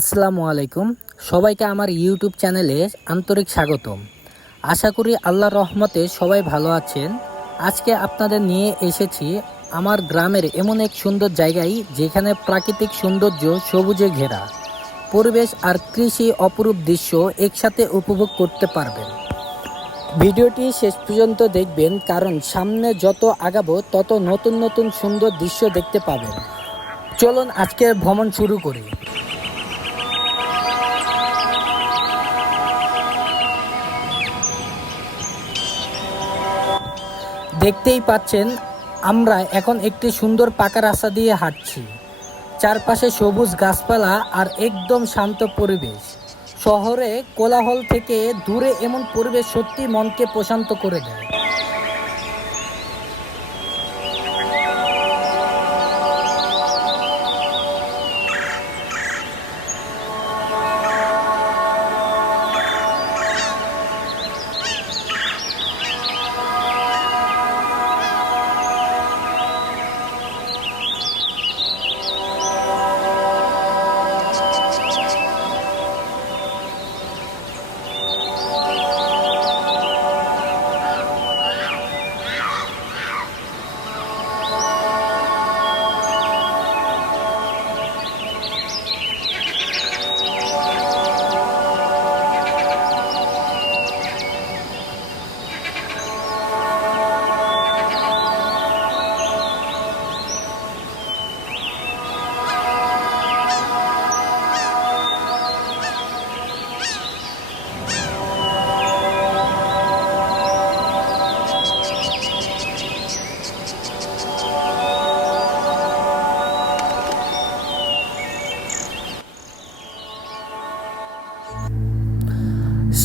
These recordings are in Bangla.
আসসালামু আলাইকুম। সবাইকে আমার ইউটিউব চ্যানেলে আন্তরিক স্বাগতম। আশা করি আল্লাহর রহমতে সবাই ভালো আছেন। আজকে আপনাদের নিয়ে এসেছি আমার গ্রামের এমন এক সুন্দর জায়গায়, যেখানে প্রাকৃতিক সৌন্দর্য সবুজে ঘেরা, পরিবেশ আর কৃষি অপরূপ দৃশ্য একসাথে উপভোগ করতে পারবেন। ভিডিওটি শেষ পর্যন্ত দেখবেন, কারণ সামনে যত আগাবো তত নতুন নতুন সুন্দর দৃশ্য দেখতে পাবেন। চলুন আজকে ভ্রমণ শুরু করি। দেখতেই পাচ্ছেন, আমরা এখন একটি সুন্দর পাকা রাস্তা দিয়ে হাঁটছি। চারপাশে সবুজ গাছপালা আর একদম শান্ত পরিবেশ। শহরে কোলাহল থেকে দূরে এমন পরিবেশ সত্যি মনকে প্রশান্ত করে দেয়।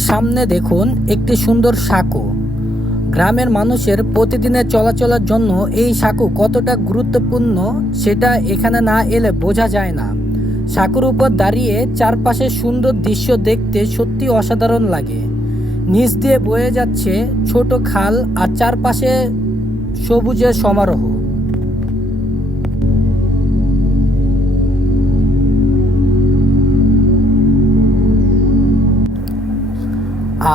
সামনে দেখুন একটি সুন্দর সাঁকো। গ্রামের মানুষের প্রতিদিনের চলাচলের জন্য এই সাঁকো কতটা গুরুত্বপূর্ণ সেটা এখানে না এলে বোঝা যায় না। সাঁকোর উপর দাঁড়িয়ে চারপাশের সুন্দর দৃশ্য দেখতে সত্যি অসাধারণ লাগে। নিচ দিয়ে বয়ে যাচ্ছে ছোট খাল আর চারপাশে সবুজের সমারোহ।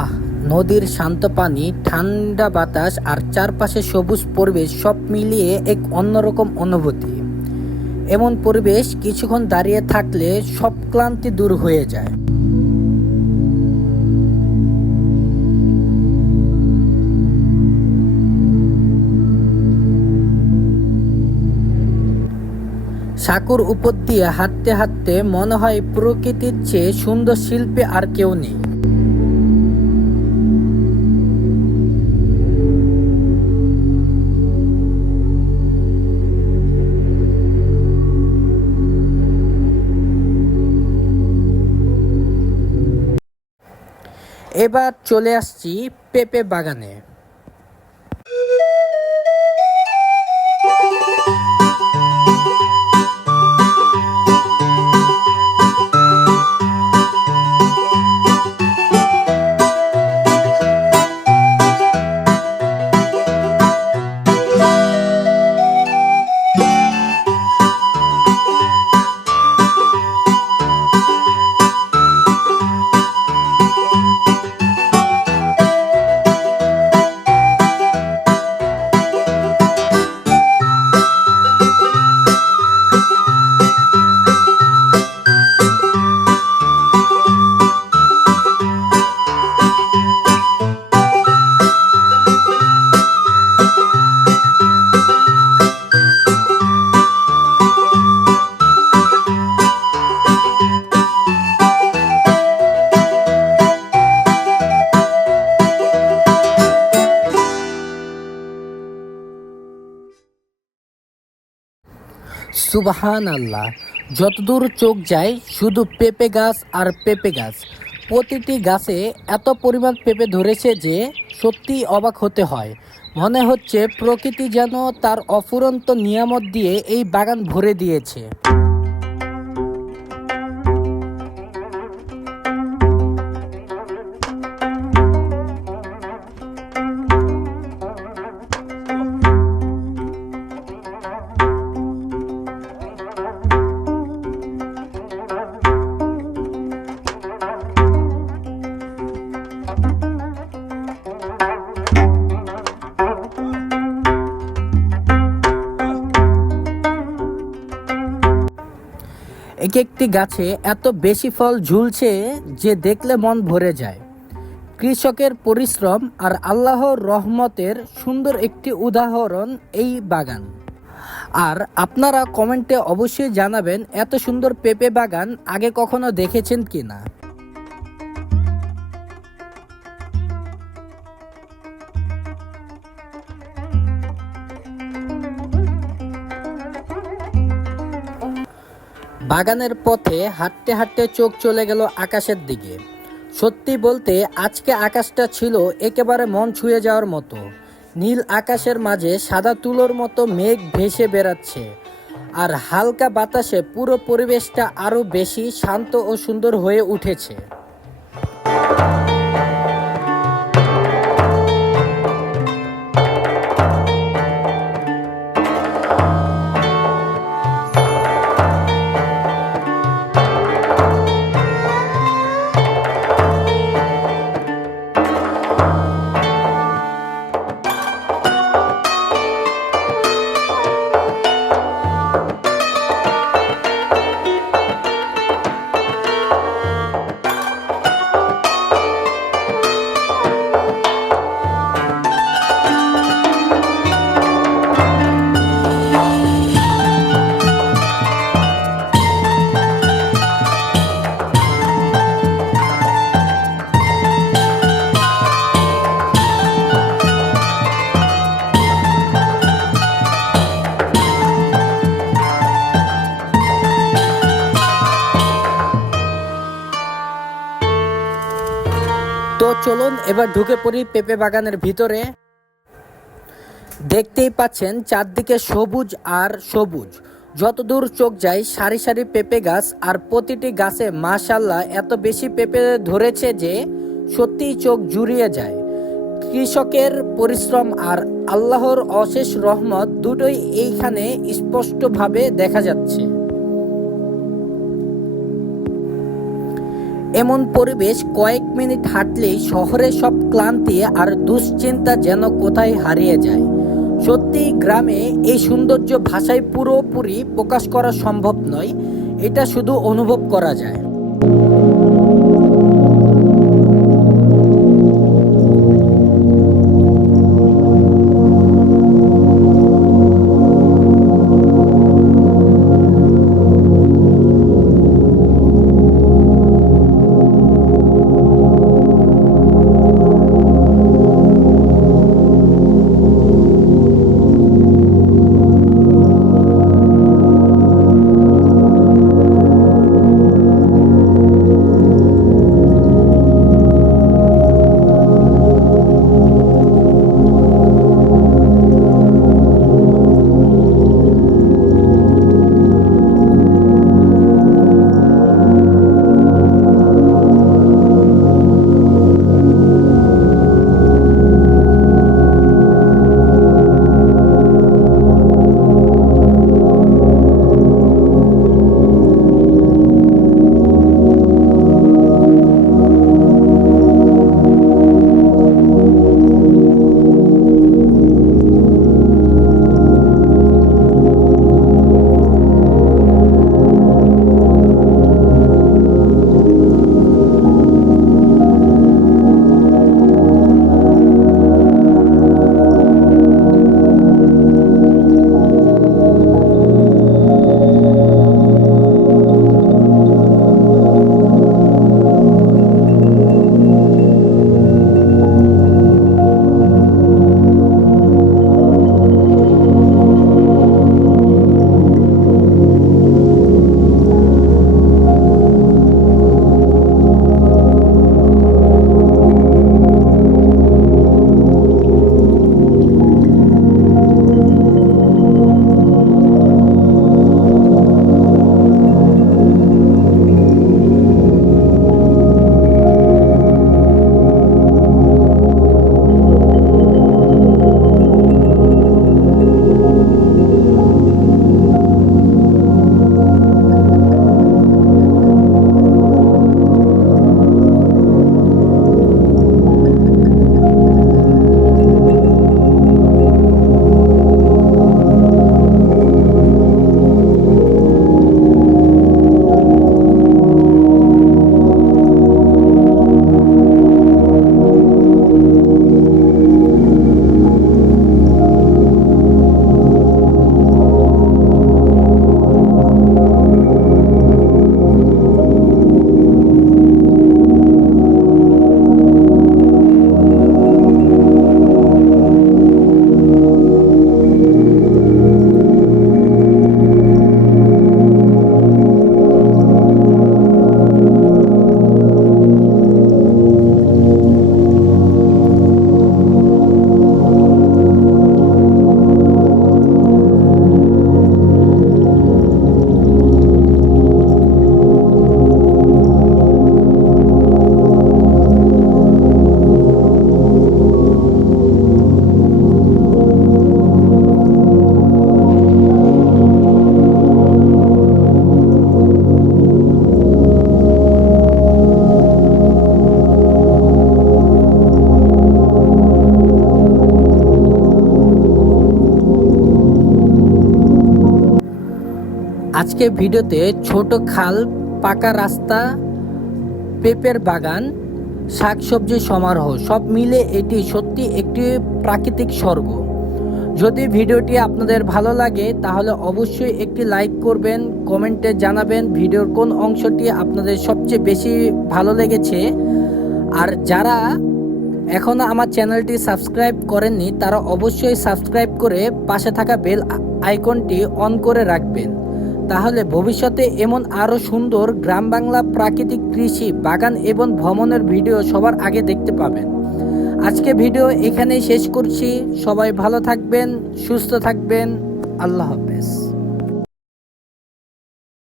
আহ, নদীর শান্ত পানি, ঠান্ডা বাতাস আর চারপাশে সবুজ পরিবেশ সব মিলিয়ে এক অন্যরকম অনুভূতি। এমন পরিবেশ কিছুক্ষণ দাঁড়িয়ে থাকলে সব ক্লান্তি দূর হয়ে যায়। সাঁকোর উপর দিয়ে হাঁটতে হাঁটতে মনে হয় প্রকৃতির চেয়ে সুন্দর শিল্পী আর কেউ নেই। এবার চলে আসছি পেঁপে বাগানে। সুবহান আল্লাহ, যতদূর চোখ যায় শুধু পেঁপে গাছ আর পেঁপে গাছ। প্রতিটি গাছে এত পরিমাণ পেঁপে ধরেছে যে সত্যিই অবাক হতে হয়। মনে হচ্ছে প্রকৃতি যেন তার অফুরন্ত নিয়ামত দিয়ে এই বাগান ভরে দিয়েছে। এক একটি গাছে এত বেশি ফল ঝুলছে যে দেখলে মন ভরে যায়। কৃষকের পরিশ্রম আর আল্লাহর রহমতের সুন্দর একটি উদাহরণ এই বাগান। আর আপনারা কমেন্টে অবশ্যই জানাবেন এত সুন্দর পেঁপে বাগান আগে কখনো দেখেছেন কিনা। বাগানের পথে হাঁটতে হাঁটতে চোখ চলে গেল আকাশের দিকে। সত্যি বলতে আজকে আকাশটা ছিল একেবারে মন ছুঁয়ে যাওয়ার মতো। নীল আকাশের মাঝে সাদা তুলোর মতো মেঘ ভেসে বেড়াচ্ছে, আর হালকা বাতাসে পুরো পরিবেশটা আরো বেশি শান্ত ও সুন্দর হয়ে উঠেছে। তো চলুন এবার ঢুকে পড়ি পেঁপে বাগানের ভিতরে। দেখতেই পাচ্ছেন চারদিকে সবুজ আর সবুজ, যতদূর চোখ যায় সারি সারি পেঁপে গাছ, আর প্রতিটি গাছে মাশাআল্লাহ এত বেশি পেঁপে ধরেছে যে সত্যিই চোখ জুড়িয়ে যায়। কৃষকের পরিশ্রম আর আল্লাহর অশেষ রহমত দুটোই এইখানে স্পষ্টভাবে দেখা যাচ্ছে। এমন পরিবেশ কয়েক মিনিট হাঁটলেই শহরের সব ক্লান্তি আর দুশ্চিন্তা যেন কোথায় হারিয়ে যায়। সত্যি গ্রামে এই সৌন্দর্য ভাষায় পুরোপুরি প্রকাশ করা সম্ভব নয়, এটা শুধু অনুভব করা যায়। আজকে ভিডিওতে ছোট খাল, পাকা রাস্তা, পেঁপের বাগান, শাকসবজির সমারোহ সব মিলে এটি সত্যি একটি প্রাকৃতিক স্বর্গ। যদি ভিডিওটি আপনাদের ভালো লাগে তাহলে অবশ্যই একটি লাইক করবেন, কমেন্টে জানাবেন ভিডিওর কোন অংশটি আপনাদের সবচেয়ে বেশি ভালো লেগেছে। আর যারা এখনও আমার চ্যানেলটি সাবস্ক্রাইব করেননি তারা অবশ্যই সাবস্ক্রাইব করে পাশে থাকা বেল আইকনটি অন করে রাখবেন। তাহলে ভবিষ্যতে এমন আরও সুন্দর গ্রাম বাংলা প্রাকৃতিক কৃষি, বাগান এবং ভ্রমণের ভিডিও সবার আগে দেখতে পাবেন। আজকে ভিডিও এখানেই শেষ করছি। সবাই ভালো থাকবেন, সুস্থ থাকবেন। আল্লাহ হাফেজ।